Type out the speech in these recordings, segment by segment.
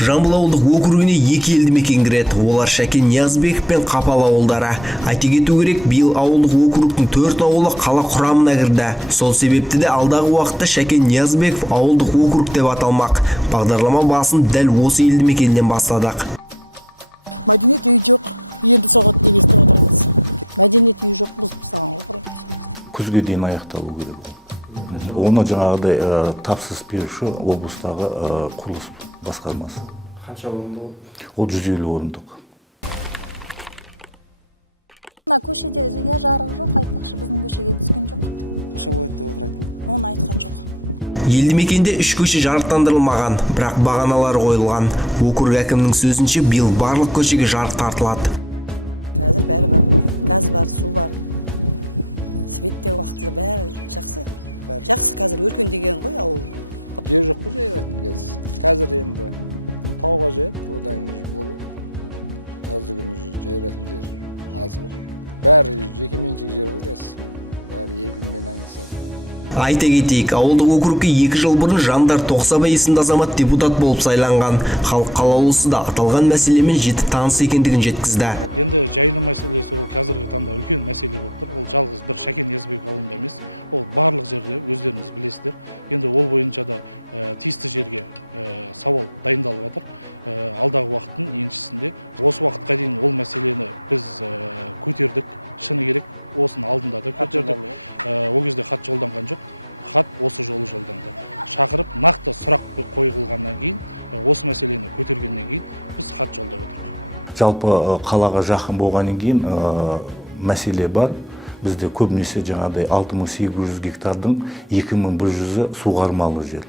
Жамбыл ауылдық округіне 2 елді мекен кіреді. Олар Шәкен Ниязбеков пен Қапал ауылдары. Айта кету керек, биыл ауылдық округтың 4 ауылы қала құрамына кірді. Сол себепті де алдағы уақытта Шәкен Ниязбеков ауылдық округ деп аталмақ. Бағдарлама басын дәл осы елді мекеннен бастадық. Күзге дейін аяқталу керек. Оны жаңағыдай тапсырыс беруші облыстағы құрылыс басқармасы. Қанша орындық? Ол 150 орындық. Елді мекенде 3 көше жарықтандырылмаған, бірақ бағаналары қойылған. Округ әкімінің сөзінше биыл барлық көшеге жарық тартылады. Айта кетейік, ауылдық округке 2 жыл бұрын Жандар Тоқсабай есімді азамат депутат болып сайланған. Халық қалаулысы да аталған мәселемен жіті таныс екендігін жеткізді. Жалпы қалаға жақын болғаннан кейін мәселе бар. Бізде көбінесе жаңағыдай 6800 гектардың 2100-і суғармалы жер.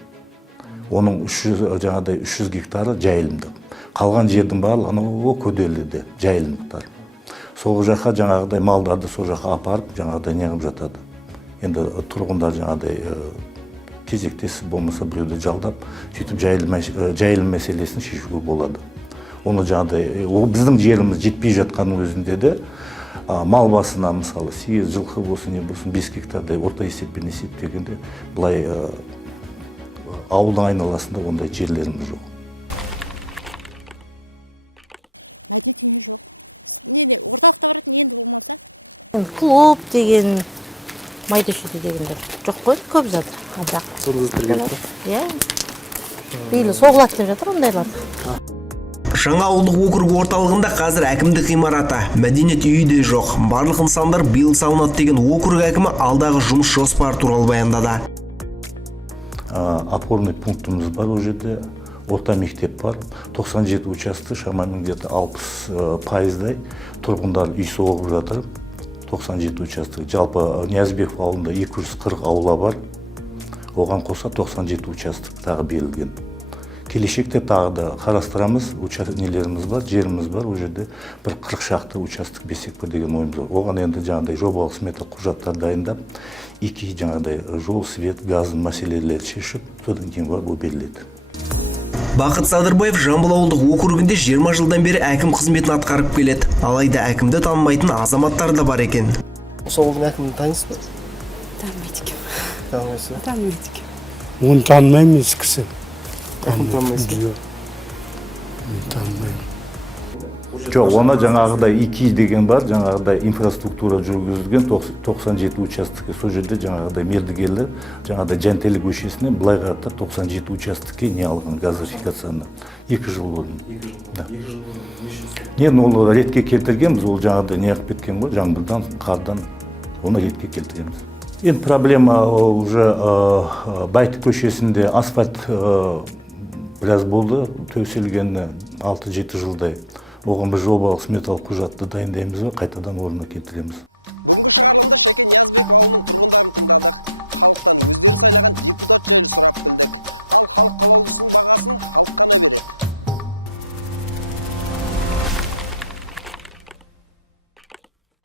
Оның 300 гектары жайылымдық. Қалған жердің барлығы анау көделіде жайылымдықтар. Сол жаққа жаңағыдай малдарды сол жаққа апарып жаңағыдай неғып жатады. Енді тұрғындар жаңағыдай кезектесіп болмаса біреуді жалдап, сөйтіп жайылым мәселесін шешуге болады. Оны жаңағыдай, біздің жеріміз жетпей жатқанның өзінде де мал басына мысалы 8 жылқы болсын, не болсын 5 гектардай орта есеппен есептегенде былай ауылдың айналасында ондай жерлеріміз жоқ. Клуб деген, майда-шүйде дегендер жоқ қой, көп жатыр. Иә, бейлі соғылады деп жатыр ондайлар. Жаңа ауылдық округ орталығында қазір әкімдік ғимараты, мәдениет үйі де жоқ. Барлық нысандар биыл салынады деген округ әкімі алдағы жұмыс жоспары туралы баяндады. Опорный пунктымыз бар ол жерде, орта мектеп бар. 97 участок, шамамен где-то 60% тұрғындар үй соғып жатыр. 97 участок. Жалпы Ниязбеков ауылында 240 аула бар. Оған қоса 97 участок тағы берілген. Келешекте тағы да қарастырамыз, нелеріміз бар, жеріміз бар, ол жерде бір 40 шақты участок бесек пе деген ойымыз бар. Оған енді жаңағыдай жобалық смета құжаттар дайындап, екі жаңағыдай жол, свет, газын мәселелерді шешіп, содан кейін барып беріледі. Бақыт Садырбаев Жамбыл ауылдық округінде 20 жылдан бері әкім қызметін атқарып келеді. Алайда әкімді танымайтын азаматтар да бар екен. Осы ауылдың әкімін танисыз ба? Танымайды екен. Танымайсыз ба? Танымайды екен. Оны танымаймыз кісі. Әкім танымайсыз ба? Танымаймын. Жоқ, оны жаңағыдай 2 деген бар, жаңағыдай инфраструктура жүргізілген 97 участокке. Сол жерде жаңағыдай мердігерлер, жаңағыдай Жантелі көшесіне былай қарата 97 участокке не алған газификацияны. 2 жыл бұрын. Не, ол ретке келтіргенбіз, ол жаңағыдай не қылып кеткен ғой, жаңбырдан, қардан, оны ретке келтіреміз. Енді проблема уже Байты көшесінде асфальт біраз болды, төселгені 6-7 жылдай. Оған біз жобалық сметалық құжатты дайындаймыз ба, қайтадан орнына келтіреміз.